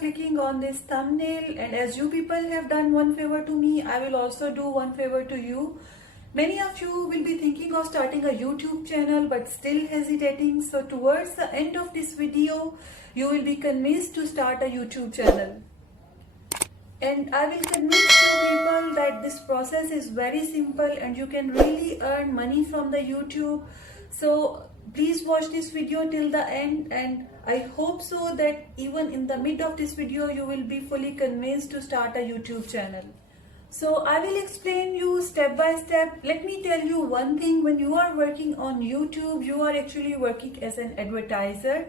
clicking on this thumbnail, and as you people have done one favor to me, I will also do one favor to you. Many of you will be thinking of starting a YouTube channel but still hesitating. So towards the end of this video, you will be convinced to start a YouTube channel. And I will convince you people that this process is very simple and you can really earn money from the YouTube. So please watch this video till the end, and I hope so that even in the mid of this video you will be fully convinced to start a YouTube channel. So I will explain you step by step. Let me tell you one thing, when you are working on YouTube, you are actually working as an advertiser.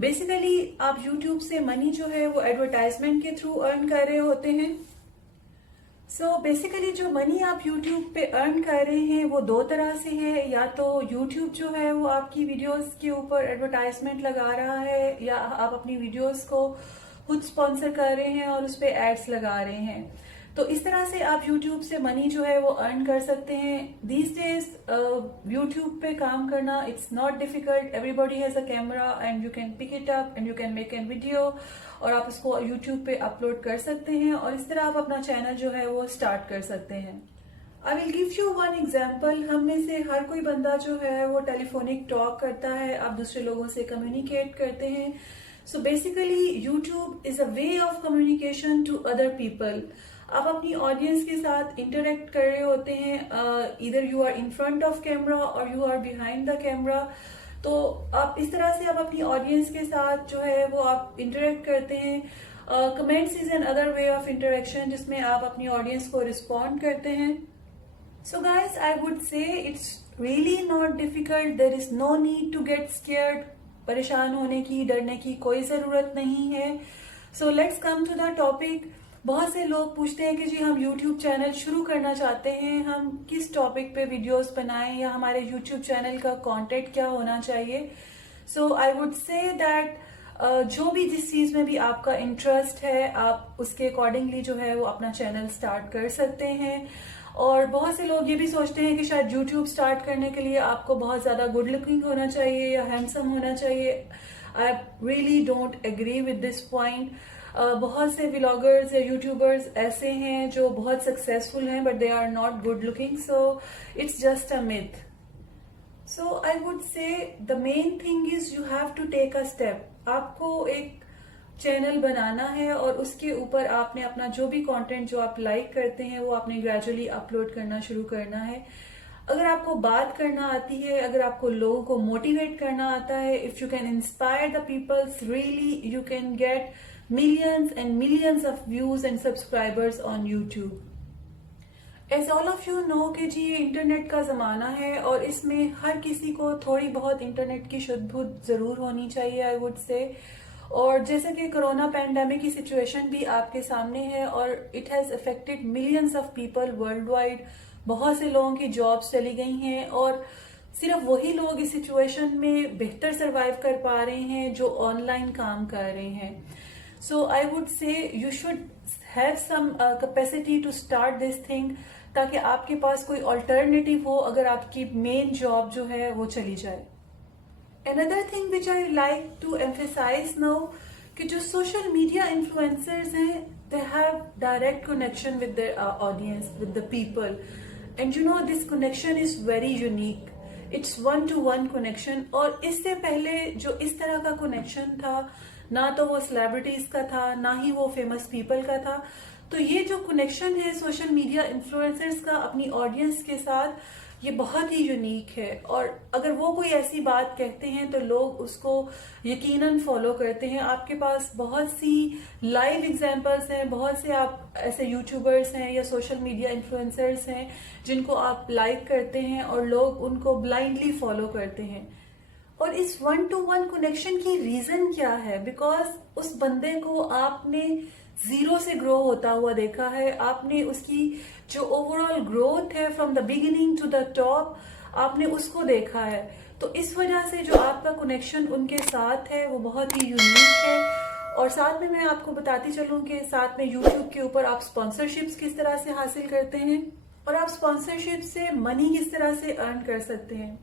Basically आप YouTube से money जो है वो advertisement के through earn कर रहे होते हैं. सो बेसिकली जो मनी आप YouTube पे अर्न कर रहे हैं वो दो तरह से है. या तो YouTube जो है वो आपकी वीडियोस के ऊपर एडवर्टाइजमेंट लगा रहा है, या आप अपनी वीडियोस को खुद स्पॉन्सर कर रहे हैं और उस पर एड्स लगा रहे हैं. तो इस तरह से आप YouTube से मनी जो है वो अर्न कर सकते हैं. दीज डेज YouTube पे काम करना it's not difficult. Everybody has a camera and you can pick it up and you can make an video, और आप उसको YouTube पे अपलोड कर सकते हैं और इस तरह आप अपना चैनल जो है वो स्टार्ट कर सकते हैं. I will give you one example. हम में से हर कोई बंदा जो है वो टेलीफोनिक टॉक करता है, आप दूसरे लोगों से कम्युनिकेट करते हैं. So basically YouTube is a way of communication to other people. आप अपनी ऑडियंस के साथ इंटरेक्ट कर रहे होते हैं, इधर you are in front of camera और you are behind the camera. तो आप इस तरह से आप अपनी ऑडियंस के साथ जो है वो आप इंटरेक्ट करते हैं. Comments is an other way of interaction जिसमें आप अपनी ऑडियंस को रिस्पॉन्ड करते हैं. So guys, I would say it's really not difficult. There is no need to get scared. परेशान होने की, डरने की कोई जरूरत नहीं है. So let's come to the topic. बहुत से लोग पूछते हैं कि जी हम YouTube चैनल शुरू करना चाहते हैं, हम किस टॉपिक पे वीडियोस बनाएं, या हमारे YouTube चैनल का कंटेंट क्या होना चाहिए. सो आई वुड से दैट जो भी जिस चीज में भी आपका इंटरेस्ट है, आप उसके अकॉर्डिंगली जो है वो अपना चैनल स्टार्ट कर सकते हैं. और बहुत से लोग ये भी सोचते हैं कि शायद YouTube स्टार्ट करने के लिए आपको बहुत ज्यादा गुड लुकिंग होना चाहिए या हैंडसम होना चाहिए. I really don't agree with this point. बहुत से व्लॉगर्स या यूट्यूबर्स ऐसे हैं जो बहुत सक्सेसफुल हैं but they are not good looking. So it's just a myth. So I would say the main thing is you have to take a step. आपको एक चैनल बनाना है और उसके ऊपर आपने अपना जो भी कंटेंट जो आप लाइक करते हैं वो आपने ग्रेजुअली अपलोड करना शुरू करना है. अगर आपको बात करना आती है, अगर आपको लोगों को मोटिवेट करना आता है, if you can inspire the peoples, really you can get millions and millions of views and subscribers on YouTube. As all of you know कि जी इंटरनेट का जमाना है और इसमें हर किसी को थोड़ी बहुत इंटरनेट की शुद्ध बुद्ध जरूर होनी चाहिए, आई वुड से. और जैसे कि कोरोना पैंडेमिक की सिचुएशन भी आपके सामने है और it has affected millions of people world wide. बहुत से लोगों की जॉब्स चली गई हैं और सिर्फ वही लोग इस सिचुएशन में बेहतर सरवाइव कर पा रहे हैं जो ऑनलाइन काम कर रहे हैं. So I would say you should have some capacity to start this thing, ताकि आपके पास कोई अल्टरनेटिव हो अगर आपकी मेन जॉब जो है वो चली जाए. Another thing which I like to emphasize now कि जो सोशल मीडिया इन्फ्लुएंसर्स हैं, they have direct connection with their audience, with the people, and you know this connection is very unique. It's one to one connection. और इससे पहले जो इस तरह का कनेक्शन था, ना तो वो सेलिब्रिटीज का था, ना ही वो फेमस पीपल का था. तो ये जो कनेक्शन है सोशल मीडिया इन्फ्लुएंसर्स का अपनी ऑडियंस के साथ, ये बहुत ही यूनिक है. और अगर वो कोई ऐसी बात कहते हैं तो लोग उसको यकीनन फॉलो करते हैं. आपके पास बहुत सी लाइव एग्जांपल्स हैं, बहुत से आप ऐसे यूट्यूबर्स हैं या सोशल मीडिया इन्फ्लुएंसर्स हैं जिनको आप लाइक करते हैं और लोग उनको ब्लाइंडली फॉलो करते हैं. और इस वन टू वन कनेक्शन की रीजन क्या है? बिकॉज उस बंदे को आपने जीरो से ग्रो होता हुआ देखा है, आपने उसकी जो ओवरऑल ग्रोथ है from the beginning to the top, आपने उसको देखा है. तो इस वजह से जो आपका कनेक्शन उनके साथ है वो बहुत ही यूनिक है. और साथ में मैं आपको बताती चलूं कि साथ में यूट्यूब के ऊपर आप स्पॉन्सरशिप्स किस तरह से हासिल करते हैं और आप स्पॉन्सरशिप से मनी किस तरह से अर्न कर सकते हैं.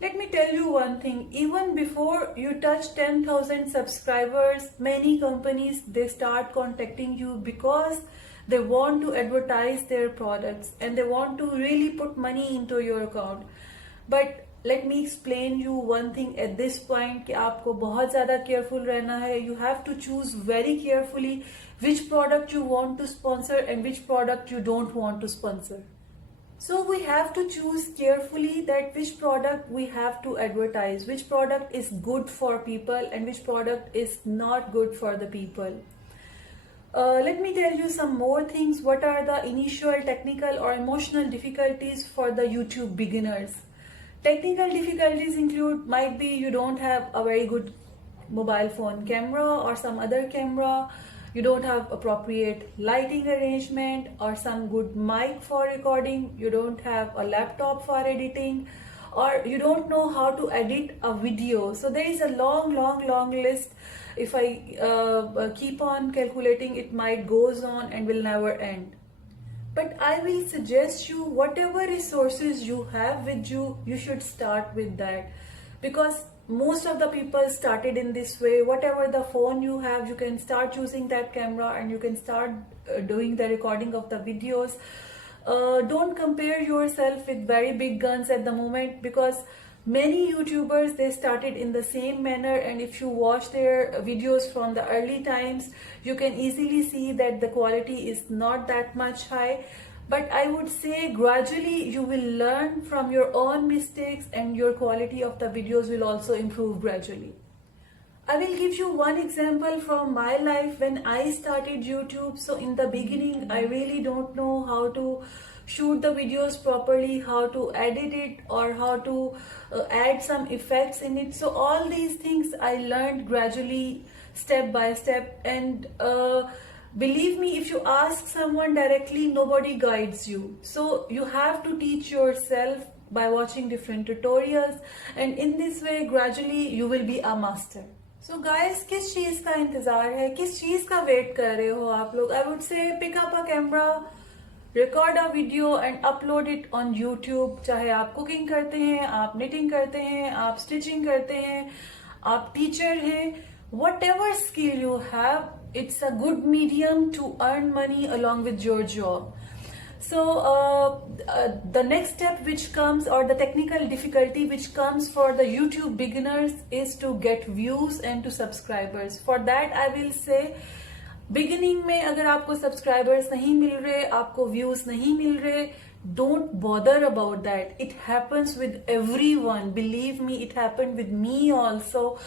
Let me tell you one thing, even before you touch 10,000 subscribers, many companies, they start contacting you because they want to advertise their products and they want to really put money into your account. But let me explain you one thing at this point कि आपको बहुत ज़्यादा careful रहना है. You have to choose very carefully which product you want to sponsor and which product you don't want to sponsor. So we have to choose carefully that which product we have to advertise, which product is good for people and which product is not good for the people. Let me tell you some more things. What are the initial technical or emotional difficulties for the YouTube beginners? Technical difficulties include, might be you don't have a very good mobile phone camera or some other camera, you don't have appropriate lighting arrangement or some good mic for recording, you don't have a laptop for editing, or you don't know how to edit a video. So there is a long list. If I keep on calculating, it might goes on and will never end. But I will suggest you, whatever resources you have with you, you should start with that, because most of the people started in this way. Whatever the phone you have, you can start using that camera and you can start doing the recording of the videos. Don't compare yourself with very big guns at the moment, because many YouTubers, they started in the same manner, and if you watch their videos from the early times, you can easily see that the quality is not that much high. But I would say gradually you will learn from your own mistakes and your quality of the videos will also improve gradually. I will give you one example from my life when I started YouTube. So in the beginning, I really don't know how to shoot the videos properly, how to edit it, or how to add some effects in it. So all these things I learned gradually, step by step, and believe me, if you ask someone directly, nobody guides you. So you have to teach yourself by watching different tutorials, and in this way gradually you will be a master. So guys, किस चीज का इंतजार है, किस चीज का wait कर रहे हो आप लोग? I would say pick up a camera, record a video and upload it on YouTube. चाहे आप कुकिंग करते हैं, आप knitting करते हैं, आप stitching करते हैं, आप teacher हैं, whatever skill you have, it's a good medium to earn money along with your job. So the next step which comes, or the technical difficulty which comes for the YouTube beginners, is to get views and to subscribers. For that I will say, beginning में अगर आपको subscribers नहीं मिल रहे, आपको views नहीं मिल रहे, don't bother about that. It happens with everyone. Believe me, it happened with me also.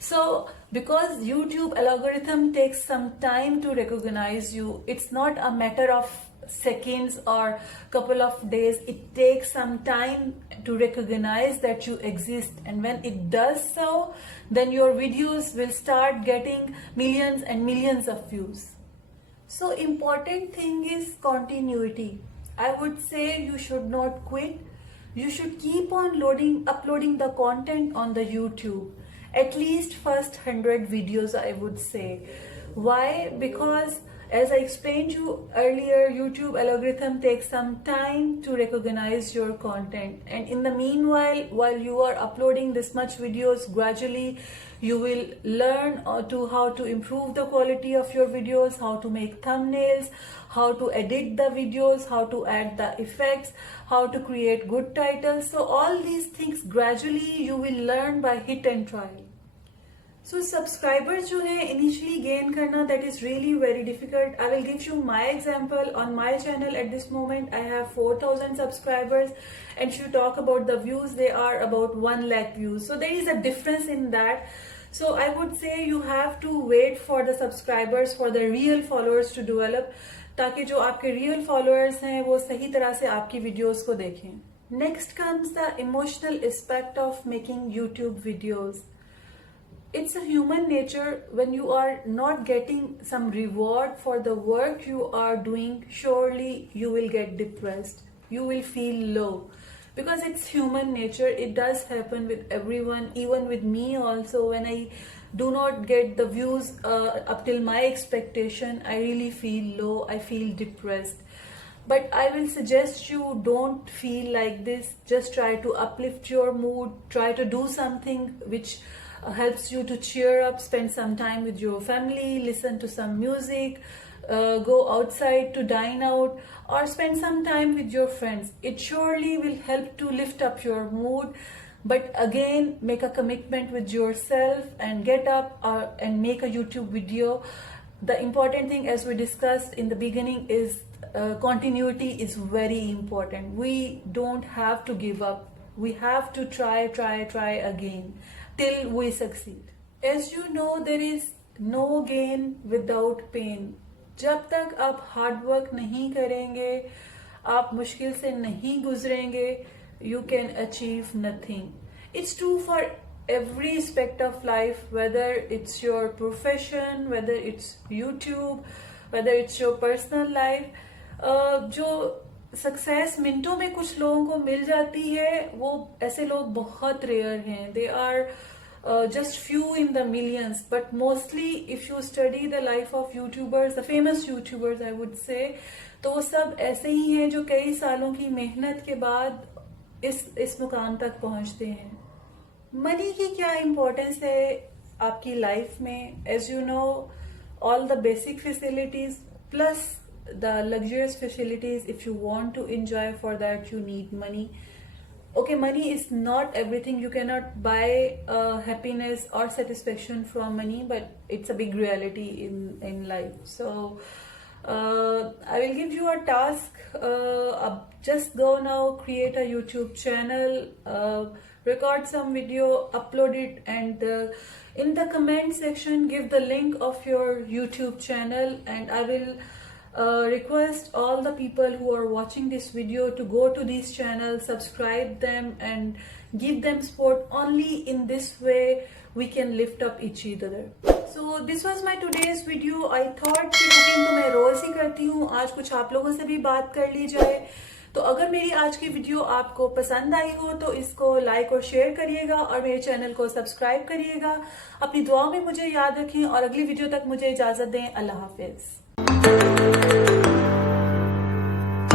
So because YouTube algorithm takes some time to recognize you, it's not a matter of seconds or couple of days. It takes some time to recognize that you exist, and when it does so, then your videos will start getting millions and millions of views. So important thing is continuity. I would say you should not quit. You should keep on uploading the content on the YouTube. At least first 100 videos, I would say. Why? Because as I explained you earlier, YouTube algorithm takes some time to recognize your content, and in the meanwhile, while you are uploading this much videos, gradually you will learn how to improve the quality of your videos, how to make thumbnails, how to edit the videos, how to add the effects, how to create good titles. So all these things gradually you will learn by hit and try. So subscribers जो है initially gain करना, that is really very difficult. I will give you my example. On my channel at this moment I have 4,000 subscribers, and if you talk about the views, they are about 1 lakh views. So there is a difference in that. So I would say you have to wait for the subscribers, for the real followers to develop, ताकि जो आपके real followers हैं वो सही तरह से आपकी videos को देखें. Next comes the emotional aspect of making YouTube videos. It's a human nature, when you are not getting some reward for the work you are doing, surely you will get depressed. You will feel low, because it's human nature. It does happen with everyone, even with me also. When I do not get the views up till my expectation, I really feel low, I feel depressed. But I will suggest you don't feel like this. Just try to uplift your mood. Try to do something which helps you to cheer up. Spend some time with your family. Listen to some music. Go outside to dine out, or spend some time with your friends. It surely will help to lift up your mood. But again, make a commitment with yourself and get up and make a YouTube video. The important thing, as we discussed in the beginning, is continuity is very important. We don't have to give up. We have to try again till we succeed. As you know, there is no gain without pain. जब तक आप hard work नहीं करेंगे, आप मुश्किल से नहीं गुजरेंगे, you can achieve nothing. It's true for every aspect of life, whether it's your profession, whether it's YouTube, whether it's your personal life. जो सक्सेस मिनटों में कुछ लोगों को मिल जाती है, वो ऐसे लोग बहुत रेयर हैं. They are just few in the millions, but mostly if you study the life of YouTubers, the famous YouTubers I would say, तो वो सब ऐसे ही हैं जो कई सालों की मेहनत के बाद इस मुकाम तक पहुंचते हैं. मनी की क्या इम्पोर्टेंस है आपकी लाइफ में? As you know, all the basic facilities plus the luxurious facilities, if you want to enjoy, for that you need money. Okay, money is not everything. You cannot buy happiness or satisfaction from money, but it's a big reality in life. So I will give you a task. Just go now, create a YouTube channel, record some video, upload it, and in the comment section give the link of your YouTube channel, and I will request all the people who are watching this video to go to this channel, subscribe them, and give them support. Only in this way we can lift up each other. So this was my today's video. I thought कि cooking तो मैं रोज ही करती हूँ, आज कुछ आप लोगों से भी बात कर ली जाए. तो अगर मेरी आज की वीडियो आपको पसंद आई हो तो इसको लाइक और शेयर करिएगा, और मेरे चैनल को सब्सक्राइब करिएगा. अपनी दुआ में मुझे याद रखें, और अगली वीडियो तक मुझे इजाजत दें. अल्लाह हाफिज.